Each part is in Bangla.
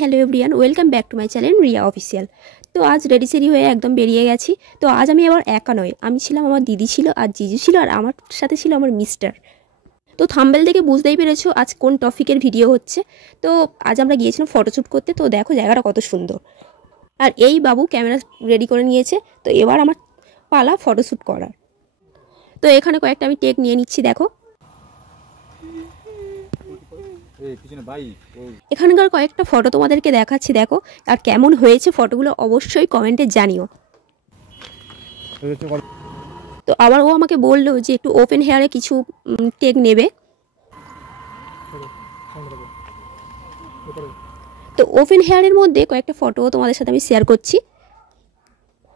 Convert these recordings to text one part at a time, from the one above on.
Hello everyone, welcome back to my channel Riya official. তো আজ রেডি সেডি হয়ে একদম বেরিয়ে গেছি। তো আজ আমি আবার একা নয়, আমি ছিলাম, আমার দিদি ছিল, আর জিজু ছিল, আর আমার সাথে ছিল আমার মিস্টার। তো থাম্বনেল দেখে বুঝতেই পেরেছো আজ কোন টপিকের ভিডিও হচ্ছে। তো আজ আমরা গিয়েছিলাম ফটোশ্যুট করতে। তো দেখো জায়গাটা কত সুন্দর, আর এই বাবু ক্যামেরা রেডি করে নিয়েছে। তো এবার আমার পালা ফটোশ্যুট করার। তো এখানে কয়েকটা আমি টেক নিয়ে নিচ্ছি। দেখো এখানকার কয়েকটা ফটো তোমাদেরকে দেখাচ্ছি, দেখো আর কেমন হয়েছে ফটোগুলো অবশ্যই কমেন্টে জানিও। তো আবার ও আমাকে বললো যে একটু ওপেন হেয়ারে কিছু টেক নেবে। তো ওপেন হেয়ারের মধ্যে কয়েকটা ফটো তোমাদের সাথে আমি শেয়ার করছি।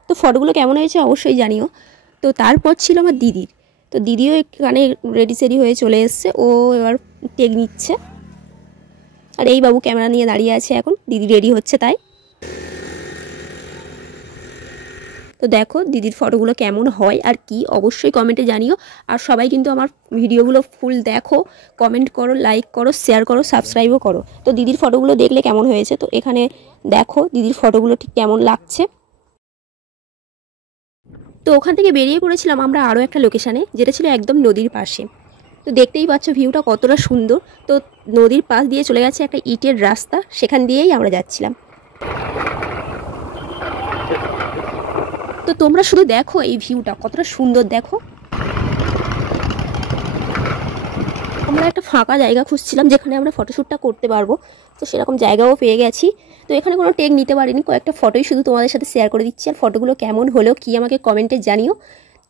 তো ফটোগুলো কেমন হয়েছে অবশ্যই জানিও। তো তারপর ছিল আমার দিদির। তো দিদিও এখানে রেডি সেডি হয়ে চলে এসছে, ও এবার টেক নিচ্ছে। আর এই বাবু ক্যামেরা নিয়ে দাঁড়িয়ে আছে, এখন দিদি রেডি হচ্ছে তাই। তো দেখো দিদির ফটোগুলো কেমন হয় আর কি অবশ্যই কমেন্টে জানিও। আর সবাই কিন্তু আমার ভিডিওগুলো ফুল দেখো, কমেন্ট করো, লাইক করো, শেয়ার করো, সাবস্ক্রাইবও করো। তো দিদির ফটোগুলো দেখলে কেমন হয়েছে, তো এখানে দেখো দিদির ফটোগুলো ঠিক কেমন লাগছে। তো ওখান থেকে বেরিয়ে পড়েছিলাম আমরা আরও একটা লোকেশানে, যেটা ছিল একদম নদীর পাশে। তো দেখতেই পাচ্ছ ভিউটা কতটা সুন্দর। তো নদীর পাশ দিয়ে চলে গেছে একটা ইটের রাস্তা, সেখান দিয়েই আমরা যাচ্ছিলাম। তো তোমরা শুধু দেখো এই ভিউটা কতটা সুন্দর। দেখো আমরা একটা ফাঁকা জায়গা খুঁজছিলাম যেখানে আমরা ফটোশ্যুটটা করতে পারবো। তো সেরকম জায়গাও পেয়ে গেছি। তো এখানে কোনো টেক নিতে পারিনি, কয়েকটা ফটোই শুধু তোমাদের সাথে শেয়ার করে দিচ্ছি। আর ফটোগুলো কেমন হলো কি আমাকে কমেন্টে জানিও।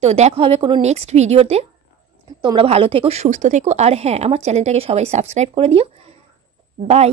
তো দেখা হবে কোনো নেক্সট ভিডিওতে। তোমরা ভালো থেকো, সুস্থ থেকো, আর হ্যাঁ আমার চ্যানেলটাকে সবাই সাবস্ক্রাইব করে দিও। বাই।